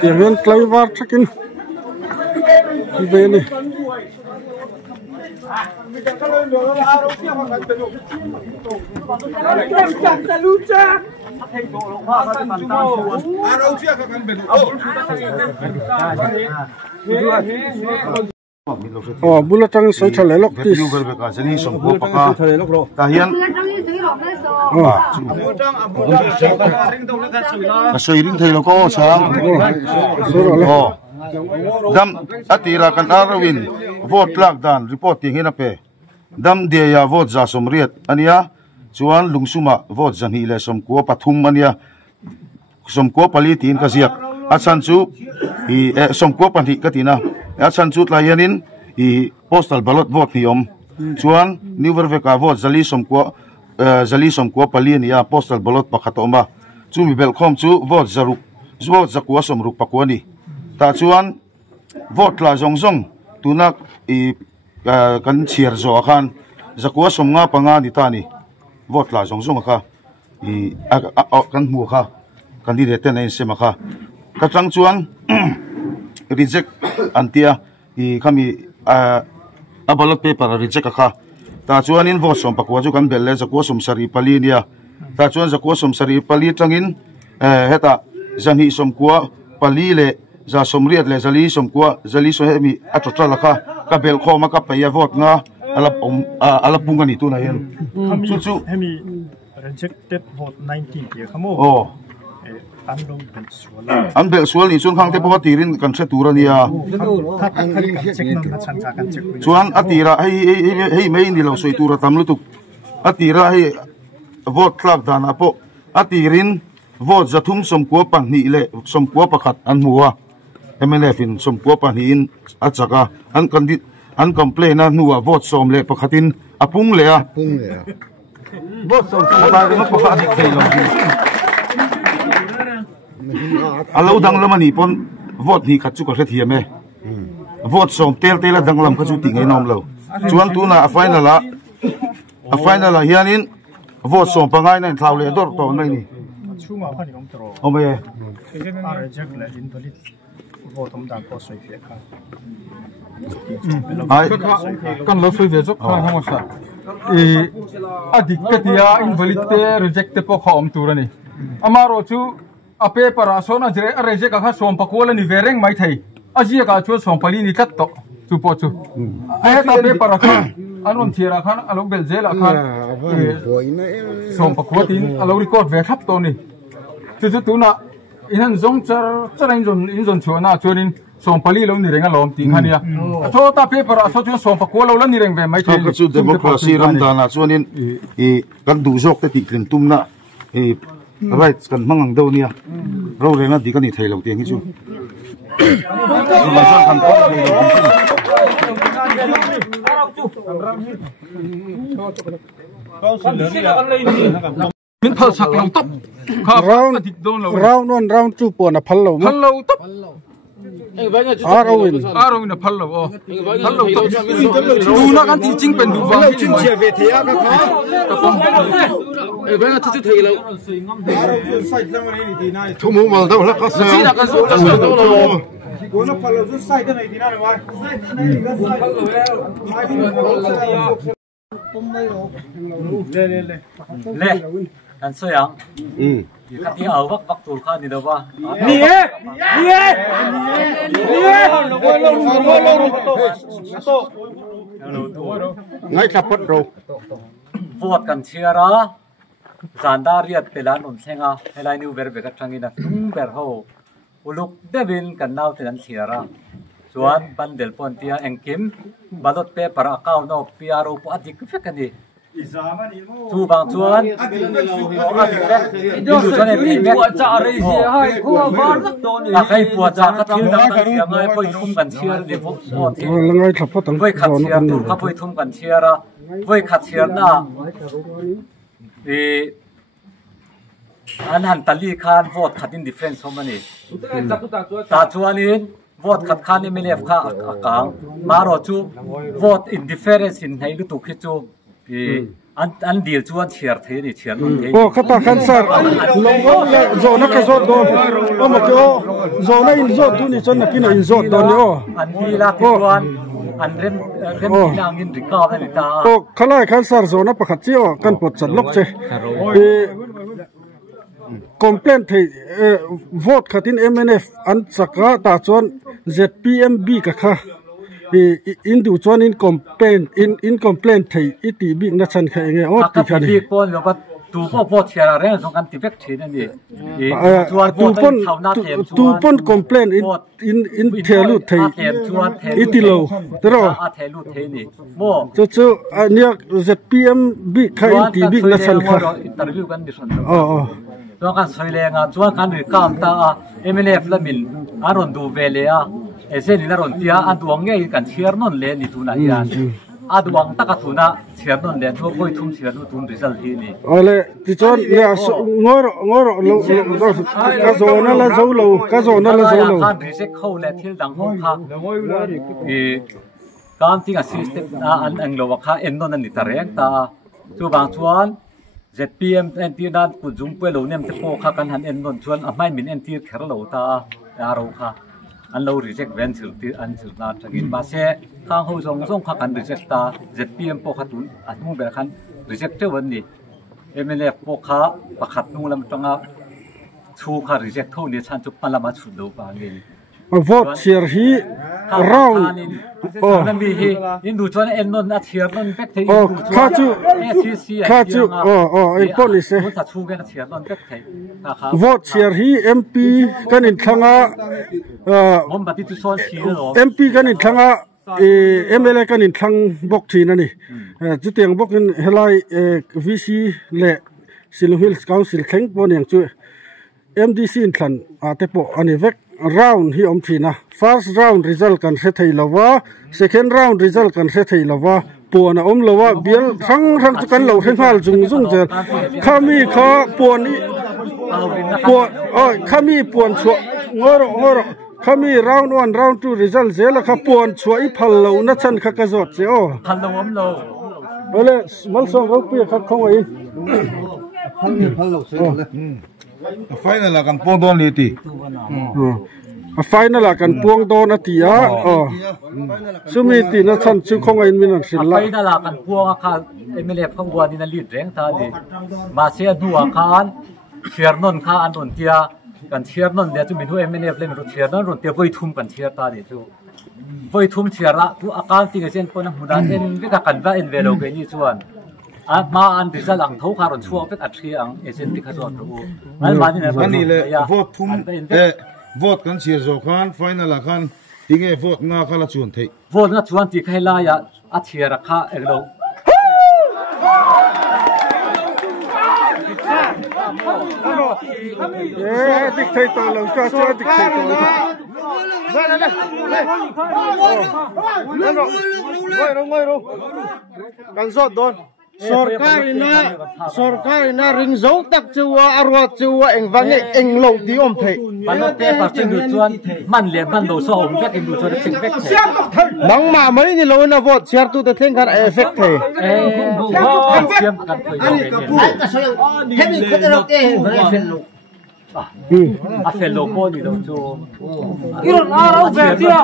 tiền viên lấy vạt chắc in về này bula trăng soi thale lok ti ta hian soi ring thei lo ko sang dam atira kan arawin vote lak dan reporting hina pe dam dia ya vote za somriat ania chuan lungsuma vote janhi le somko pathum ania somko pali tin ka ziak achan chu i somko pani ka tina achan chu tla yanin i postal ballot vote hi om chuan new verveka vote zali somko pali ania postal ballot pakhatoma chu mi belkhom chu vote zaruk vote zakwa somruk pakwani ta chuan vote la zong tunak i kan chiar zo khan zakwa somnga panga ni tani vote la zong kha i kan mu kha candidate nei sema kha ka chang chuan reject antia i khami a ballot paper reject kha ta chuan in vote som pakwa chu kan bel le zakwa som sari pali nia ta chuan zakwa som sari pali tangin heta janhi som kwa pali le za somriat le zali so hemi atotla kha ka bel khoma ka paya vote nga ala pungani tu na yen chu hemi rejected vote 19 ke khamo an bel sual ni chun khang te po tirin kan se turania chuan atira hei mei ni lo soi tura tamlu tu atira hei vote klak dan apo atirin vote zathum somkwa panni le somkwa pakhat an muwa MLF in somkwa panni in achaka an complain na nuwa vote som le pakhatin apung le vote som ta no pakhat thei lo alo dang lamani pon vote ni khat chu ka thia me vote som tel dang lam ka chu ti ngai nom lo chuan tu na a final a hianin vote som pangai na thlau le dor to nai ni chunga khani om tro ome reject le invalid vote om dang ko soi fe kha ai kan lo soi ve jok kha hama sa e adik katia invalid te reject te po khom turani amaro chu a paper asona jre a reject kha som pakola ni vereng mai thai ajia ka chu som pali ni tat to chu po chu ai ta paper kha anon thira khan alo bel jela khan som pakwatin alo record ve thap to ni chu tu na inan zong charin zon chuana chuanin som pali lo ni renga lom ti khania tho ta paper aso chu som pakola lo ni reng ve mai thai chu democracy ram dana chuanin e kan du jok te ti klin tumna e rights kan mangang do nia ro renga di kan ni thai lo te ngi chu kan ko min phal sak lo top round 2 pon a phal lo top Arowin a phal lo top tu na kan ti ching pen du wang chin che ve thea ka kha e ba nga chu thei lo thu mu mal do la ka sa chi na kan so do lo ko na phalo su sai da nei dina le wa le kan so yang ka ti au vak tu kha ni do ba ngai chapat ro vote kan chiara zandar riat pelan senga helai new ver be ka thangina ber ho uluk devin kan nau te an chiara chuan bandel pon tia engkim balot paper account no PRO po adik fe kani tu bang chuan du chuan em puat cha rei se hai ko var nak to ni a kai puat cha ka thil dang dang sia ngai poi thum kan chiar ni vo langai thapat ang voi khat chiar tu ka poi thum kan chiara voi khat chiar na e an han tali khan vote khatin difference ho mani ta chuanin vote khat khan MLF kha akang maro chu vote indifference in nei lu tu khi chu an deal chuan chiar the ni chiar non the o khata khan sar longol le zona ka zot don o ma ko zona in zot tu ni chon na pina in zot don o an di la chuan an rem lang in recover ni ta o khalai khan sar zona pakhat chi o kan pot chan lok che complaint thei vote khatin MNF an chaka ta chuan ZPMB ka kha in du chuan in complaint thei iti big na chan kha nge o ti kha ni pon lo tu po vote chiar re so kan ti vek thin ani tu pon complaint in thelu thei iti lo tro a thelu the ni mo chu ania ZPMB kha iti big na chan kha interview kan ni son chuan kan soilenga chuan kan ri kam ta MLF lamin aron du vele a ese ni ron tia aduang nge kan chiar non le ni tu na hian aduang taka tu na chiar non le thu koi thum chiar nu tun result hi ni ole ti chuan le ngor lo ka zona la zo lo ka zona la zo lo kan reset kho le thil dang ho kha kam tinga system an anglo kha en non ani tareng ta chu bang chuan ZPM NT dan ku jung pe lo nem te po kha kan han en non chuan a mai min NT kher lo ta aro kha an lo reject ven thil ti an thil na thagin ba se khang ho zong kha kan reject ta ZPM po kha tun anu ber khan reject te wan ni MLF po kha pakhat nu lam tanga thu kha reject tho ni chan chu palama chu do ba ngi vote share hi round nan bi hi in du chuan en non a thiar non pek thei kha chu in police ta chu ge thiar non pek thei vote share hi MP kan in thanga mom bati tu son si lo MP kan in thanga MLA kan in thang bok thina ni chu tiang bok in helai VC le Silong Hills Council theng pon yang chu MDC in thlan ate po ani vek round hi om thina first round result kan se thei lawa second round result kan se thei lawa puan om lawa bial thang chu kan lo hal jung cher khami kha puan ni puan khami puan chu ngoro khami round 1 round 2 result zela kha puan chu I phal lo na chan kha ka zot che o phal lo om lo ole mal song ro pi kha khong ai phal lo se le final la kan pon don li ti final la kan puang don atia sumi ti na chan chu khong ai min sin la final la kan puang kha MLF khong wa ni na lead reng ta ni ma se du khan share non kha an on tia kan share non le chu min hu MLF le min share non ron te voi thum kan share ta ni chu voi thum share la tu accounting chen pon hudan en vi ka kan va en velo ke ni chuan ma an result ang tho kha ron chuak pek a thri ang agent ti kha zon ru al ma ni na ani le vote thum vote kan chiar zo khan final la khan tinge vote nga khala chun thei vote nga chuan ti khai la ya a thiar kha eklo dik thei to lo ka chu dik thei to ngoi ro kan zot don Sorkarina ring zong tak chuwa arwat chuwa engwange englo ti om thei balot te pa ching du chuan man le man do so om vek du chuan ching vek nang ma mai ni lo na vote share tu te thleng khan effect thei siam kan khoi hemi khotero te fello a fello po ni lo chu iron ara u vertia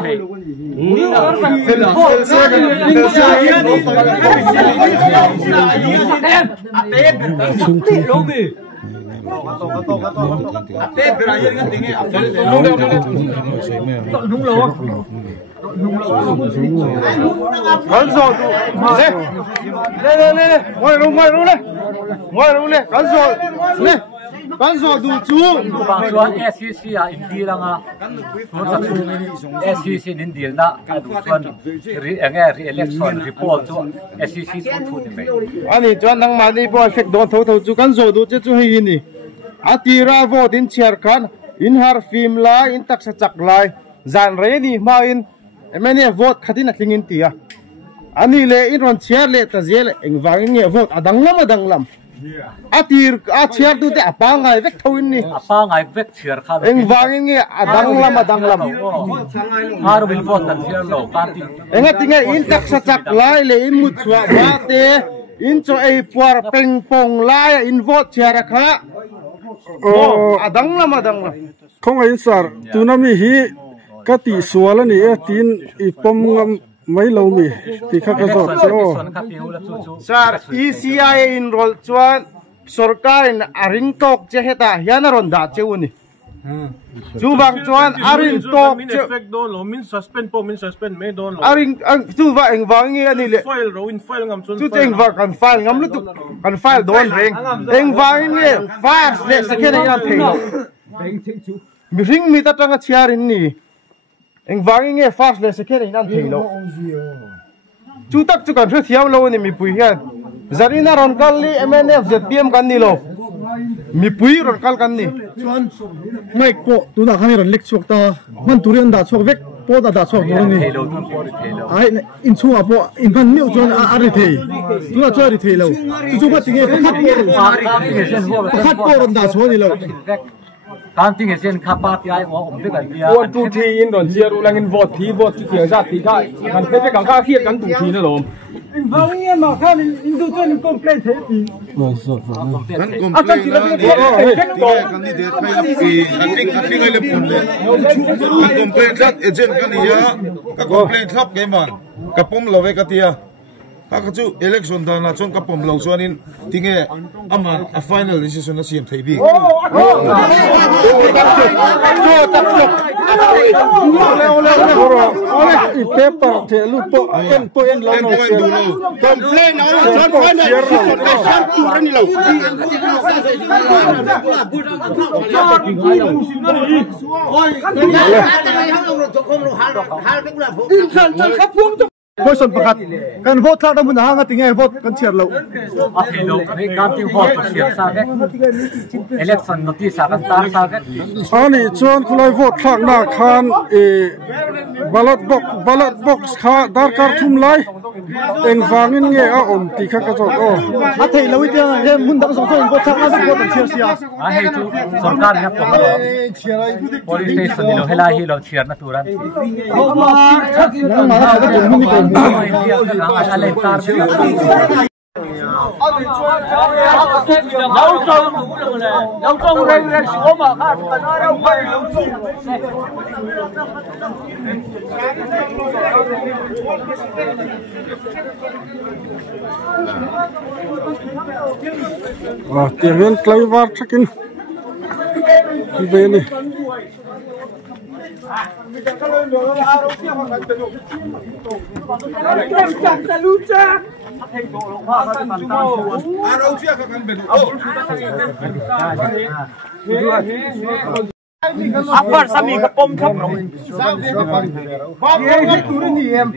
kan zo du chu bang chuan SCC a indi langa chuan sa chu SCC nin dil na a du chuan re election report chu SCC thu ni mai ani chuan nang ma ni bo effect don tho chu kan zo du chu hi ni atira vote in chair khan in har film la in tak sa chak lai zan re ni ma in many vote khatin a thlingin tia ani le in ron chair le ta zel engwang nge vote adang lam atir a chiar tu te apa ngai vek thoin ni apa ngai vek chiar kha eng wang nge adang lam har bin vote kan chiar lo party enga tinga in tak sa chak lai le in mut chwa ba te in cho ei puar peng pong lai in vote chiar kha adang lam không ai sar tu na mi hi ka ti sual ani a tin I pom ngam mai lo mi ti kha ka zot se o sar ECI enroll chuan sarkar in aring tok che heta hian ron da cheuni chu wang chuan aring tok che effect don lo min suspend me don lo aring chu wa eng wang nge ani le file ro in file ngam chun chu teng wa kan file ngam lu tu kan file don reng eng wang nge fast le sakhen ai thei mi ring mi ta tanga chiarin ni eng wang nge fast le sakhen ai nan thei lo chu tak chu kan thiam lo ni mi pui hian zarina ron kal li MNF ZPM kan ni lo mi pui ron kal kan ni mai ko tu na khani ron lek chuak ta man turian da chuak vek po da chuak do ni ai in chu apo in ban new chon a ri thei tu na chari thei lo chu ba tinge khat po ron da chuak ni lo kan ting esen khapa ti ai o om te kan dia 1 2 3 in don chiar ulang in vote thi vote chi chiar za thi ka kan pe kan ka khiat kan tu thi na lom vang nge ma khan in du chon complaint thei ti kan complain na candidate khai ating ai le pun le kan complain that agent kan ya ka complain thap ke man ka pom lo ve ka tia ka chu election da na chon ka pom lo chuanin tinge ama a final decision na sim thei bi paper the lu po en po en lo no complain na chon final decision ka sham tu ren lo person pakhat kan vote thak da mun hanga tinge vote kan chiar lo a thelo he kan ting vote chiar sa ve election notice kan tar sa ve ani chon khulai vote thak na khan ballot box kha dar kar thum lai eng wangin nge a om ti kha ka chot o a thei lo ite he mun da so vote thak na vote chiar sia a he chu sarkar na ko police station ni lo hela hi lo chiar na turan tiếng lấy vào chắc in về này Afar sami ka pom thap lo ba ko tu ni em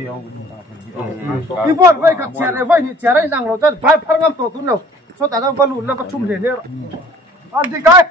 ni bot vai ka chare vai ni chare nang lo chan phai phar ngam to tu no so ta dang balu la ka chum le ne an di kai